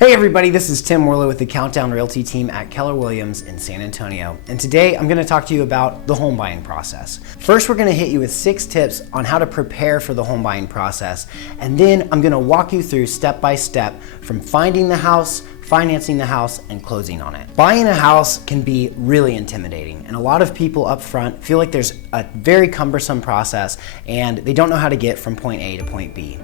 Hey everybody, this is Tim Worlow with the Countdown Realty team at Keller Williams in San Antonio. And today I'm going to talk to you about the home buying process. First, we're going to hit you with 6 tips on how to prepare for the home buying process. And then I'm going to walk you through step by step from finding the house, financing the house, and closing on it. Buying a house can be really intimidating, and a lot of people up front feel like there's a very cumbersome process and they don't know how to get from point A to point B.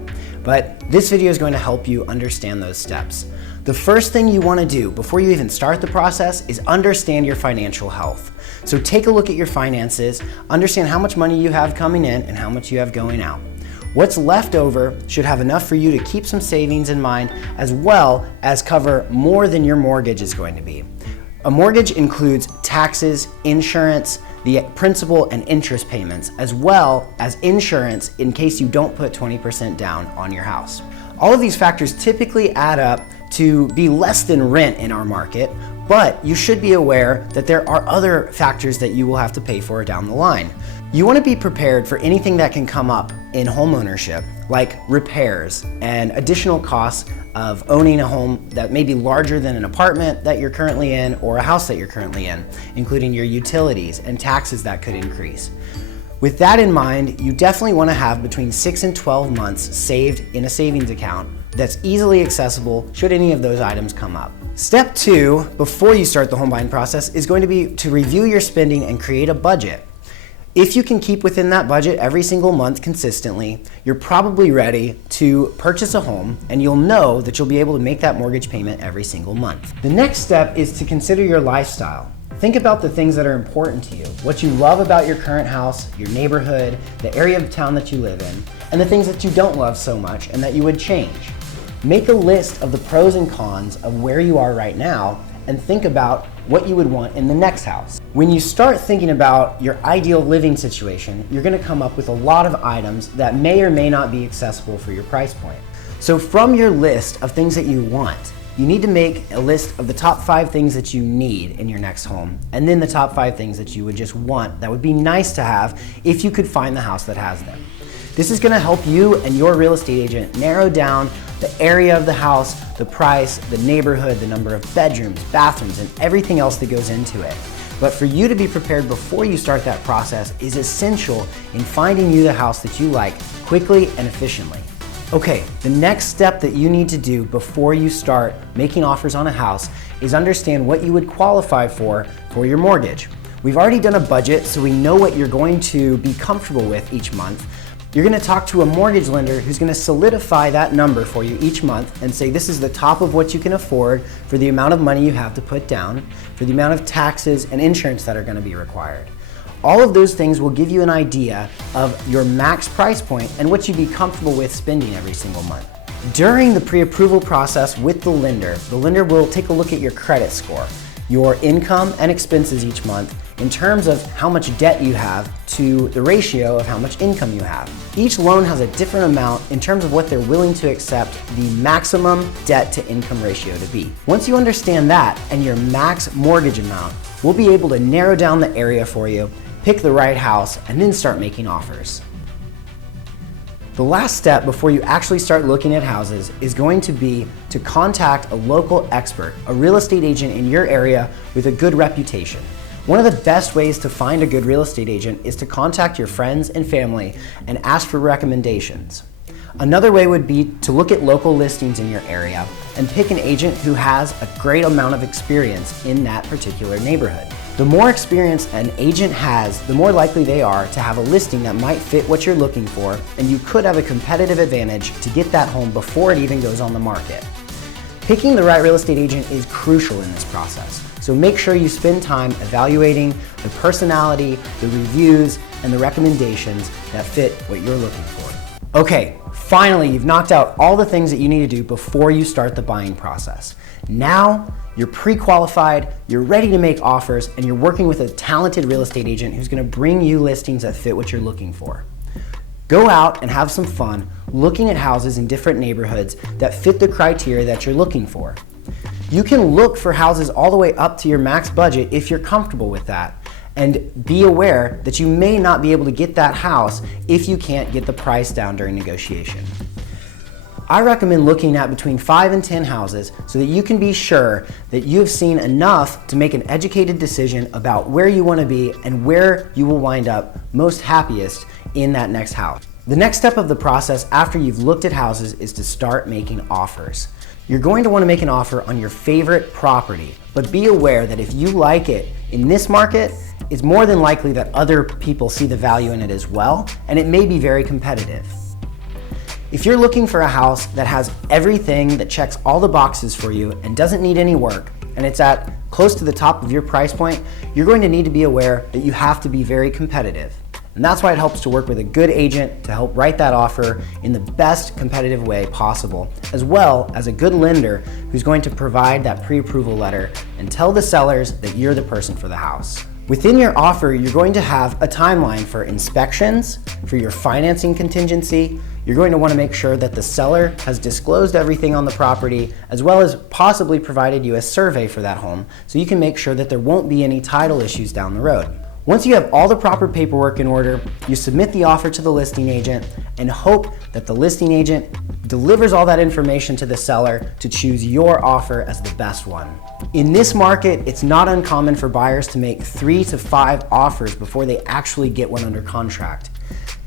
But this video is going to help you understand those steps. The first thing you want to do before you even start the process is understand your financial health. So take a look at your finances, understand how much money you have coming in and how much you have going out. What's left over should have enough for you to keep some savings in mind, as well as cover more than your mortgage is going to be. A mortgage includes taxes, insurance, the principal and interest payments, as well as insurance in case you don't put 20% down on your house. All of these factors typically add up to be less than rent in our market, but you should be aware that there are other factors that you will have to pay for down the line. You want to be prepared for anything that can come up in home ownership, like repairs and additional costs of owning a home that may be larger than an apartment that you're currently in or a house that you're currently in, including your utilities and taxes that could increase. With that in mind, you definitely want to have between 6 and 12 months saved in a savings account that's easily accessible should any of those items come up. Step 2, before you start the home buying process, is going to be to review your spending and create a budget. If you can keep within that budget every single month consistently, you're probably ready to purchase a home, and you'll know that you'll be able to make that mortgage payment every single month. The next step is to consider your lifestyle. Think about the things that are important to you, what you love about your current house, your neighborhood, the area of town that you live in, and the things that you don't love so much and that you would change. Make a list of the pros and cons of where you are right now and think about what you would want in the next house. When you start thinking about your ideal living situation, you're going to come up with a lot of items that may or may not be accessible for your price point. So from your list of things that you want, you need to make a list of the top 5 things that you need in your next home, and then the top 5 things that you would just want that would be nice to have if you could find the house that has them. This is going to help you and your real estate agent narrow down the area of the house, the price, the neighborhood, the number of bedrooms, bathrooms, and everything else that goes into it. But for you to be prepared before you start that process is essential in finding you the house that you like quickly and efficiently. Okay, the next step that you need to do before you start making offers on a house is understand what you would qualify for your mortgage. We've already done a budget, so we know what you're going to be comfortable with each month. You're going to talk to a mortgage lender who's going to solidify that number for you each month and say this is the top of what you can afford for the amount of money you have to put down, for the amount of taxes and insurance that are going to be required. All of those things will give you an idea of your max price point and what you'd be comfortable with spending every single month. During the pre-approval process with the lender will take a look at your credit score, your income and expenses each month in terms of how much debt you have to the ratio of how much income you have. Each loan has a different amount in terms of what they're willing to accept the maximum debt to income ratio to be. Once you understand that and your max mortgage amount, we'll be able to narrow down the area for you, pick the right house, and then start making offers. The last step before you actually start looking at houses is going to be to contact a local expert, a real estate agent in your area with a good reputation. One of the best ways to find a good real estate agent is to contact your friends and family and ask for recommendations. Another way would be to look at local listings in your area and pick an agent who has a great amount of experience in that particular neighborhood. The more experience an agent has, the more likely they are to have a listing that might fit what you're looking for, and you could have a competitive advantage to get that home before it even goes on the market. Picking the right real estate agent is crucial in this process, so make sure you spend time evaluating the personality, the reviews, and the recommendations that fit what you're looking for. Okay, finally, you've knocked out all the things that you need to do before you start the buying process. Now, you're pre-qualified, you're ready to make offers, and you're working with a talented real estate agent who's going to bring you listings that fit what you're looking for. Go out and have some fun looking at houses in different neighborhoods that fit the criteria that you're looking for. You can look for houses all the way up to your max budget if you're comfortable with that. And be aware that you may not be able to get that house if you can't get the price down during negotiation. I recommend looking at between 5 and 10 houses so that you can be sure that you have seen enough to make an educated decision about where you want to be and where you will wind up most happiest in that next house. The next step of the process after you've looked at houses is to start making offers. You're going to want to make an offer on your favorite property, but be aware that if you like it in this market, it's more than likely that other people see the value in it as well, and it may be very competitive. If you're looking for a house that has everything that checks all the boxes for you and doesn't need any work, and it's at close to the top of your price point, you're going to need to be aware that you have to be very competitive. And that's why it helps to work with a good agent to help write that offer in the best competitive way possible, as well as a good lender who's going to provide that pre-approval letter and tell the sellers that you're the person for the house. Within your offer, you're going to have a timeline for inspections, for your financing contingency. You're going to want to make sure that the seller has disclosed everything on the property, as well as possibly provided you a survey for that home, so you can make sure that there won't be any title issues down the road. Once you have all the proper paperwork in order, you submit the offer to the listing agent and hope that the listing agent delivers all that information to the seller to choose your offer as the best one. In this market, it's not uncommon for buyers to make 3 to 5 offers before they actually get one under contract.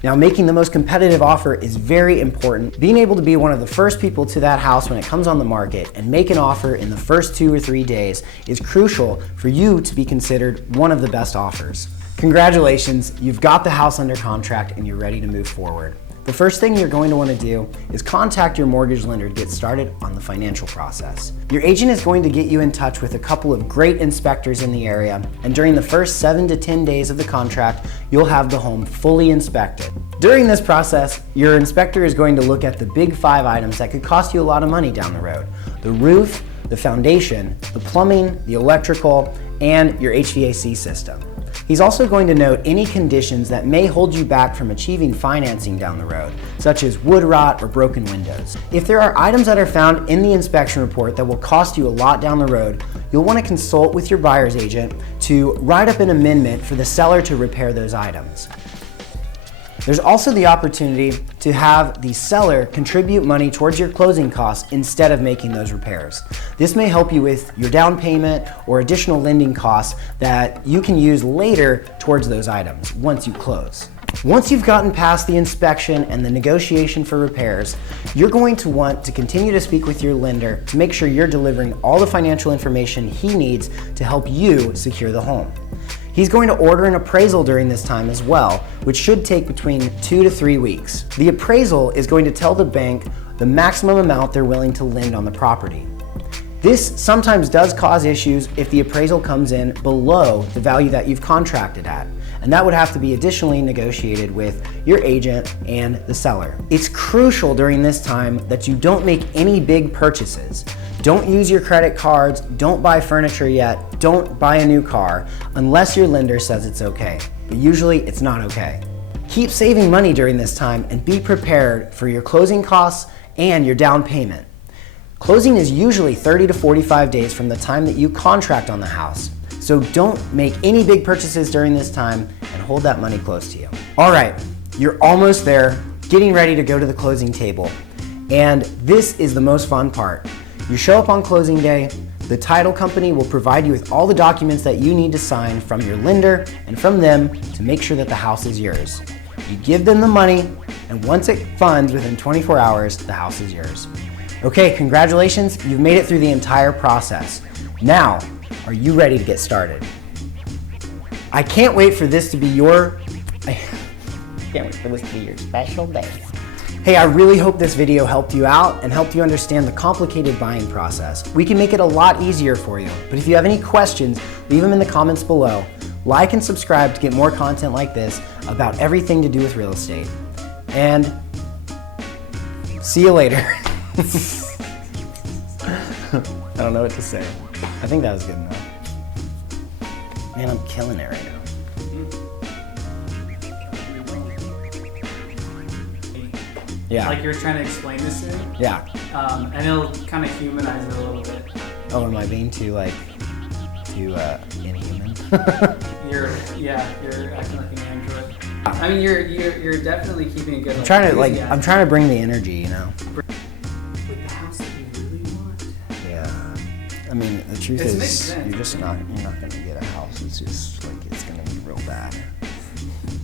Now, making the most competitive offer is very important. Being able to be one of the first people to that house when it comes on the market and make an offer in the first 2 or 3 days is crucial for you to be considered one of the best offers. Congratulations, you've got the house under contract and you're ready to move forward. The first thing you're going to want to do is contact your mortgage lender to get started on the financial process. Your agent is going to get you in touch with a couple of great inspectors in the area, and during the first 7 to 10 days of the contract, you'll have the home fully inspected. During this process, your inspector is going to look at the big 5 items that could cost you a lot of money down the road: the roof, the foundation, the plumbing, the electrical, and your HVAC system. He's also going to note any conditions that may hold you back from achieving financing down the road, such as wood rot or broken windows. If there are items that are found in the inspection report that will cost you a lot down the road, you'll want to consult with your buyer's agent to write up an amendment for the seller to repair those items. There's also the opportunity to have the seller contribute money towards your closing costs instead of making those repairs. This may help you with your down payment or additional lending costs that you can use later towards those items once you close. Once you've gotten past the inspection and the negotiation for repairs, you're going to want to continue to speak with your lender to make sure you're delivering all the financial information he needs to help you secure the home. He's going to order an appraisal during this time as well, which should take between 2 to 3 weeks. The appraisal is going to tell the bank the maximum amount they're willing to lend on the property. This sometimes does cause issues if the appraisal comes in below the value that you've contracted at, and that would have to be additionally negotiated with your agent and the seller. It's crucial during this time that you don't make any big purchases. Don't use your credit cards, don't buy furniture yet, don't buy a new car unless your lender says it's okay, but usually it's not okay. Keep saving money during this time and be prepared for your closing costs and your down payment. Closing is usually 30 to 45 days from the time that you contract on the house, so don't make any big purchases during this time and hold that money close to you. All right, you're almost there, getting ready to go to the closing table, and this is the most fun part. You show up on closing day, the title company will provide you with all the documents that you need to sign from your lender and from them to make sure that the house is yours. You give them the money, and once it funds within 24 hours, the house is yours. Okay, congratulations, you've made it through the entire process. Now, are you ready to get started? I can't wait for this to be your special day. Hey, I really hope this video helped you out and helped you understand the complicated buying process. We can make it a lot easier for you, but if you have any questions, leave them in the comments below. Like and subscribe to get more content like this about everything to do with real estate. And see you later. I don't know what to say. I think that was good enough. Man, I'm killing it right now. Yeah. Like you're trying to explain this to me. Yeah. And it'll kind of humanize it a little bit. Oh, am I being too inhuman? You're acting like an android. I mean, you're definitely keeping a good. I'm trying to bring the energy, you know. I mean, the truth It makes is, sense. you're not gonna get a house. It's just like it's gonna be real bad.